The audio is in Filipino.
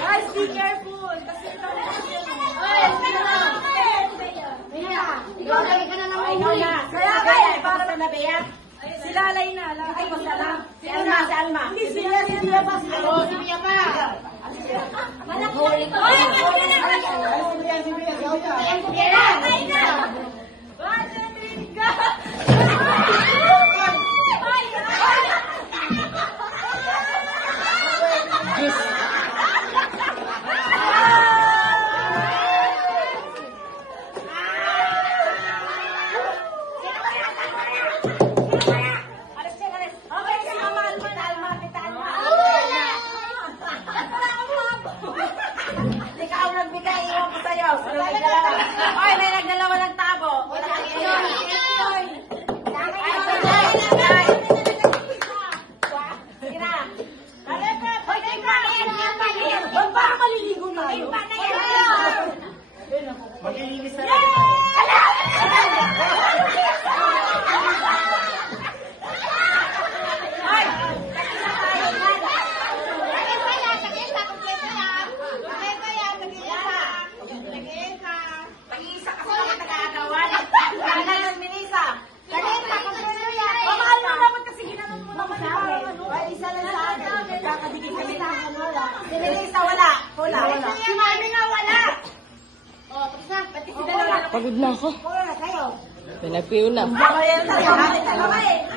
Guys, be careful. Kasi ito na. Ikaw na. Kaya, para sa Nabea. Si Lalay na. Ay, masala. Si Alma, si Alma. Hindi, si Lalay pa. Si Mia pa. Malakuli ko. Ay, Ay, may nagdalawa ng tabo. Baka maliligo na kayo. Maglilinis na. Si Melissa, wala. Si Mami nga wala. Oh, tapos na. Pati si Dalawa. Pagod na ako. Wala na kayo. Pinagpiulam. Baka yan tayo. Bakit ka naman eh.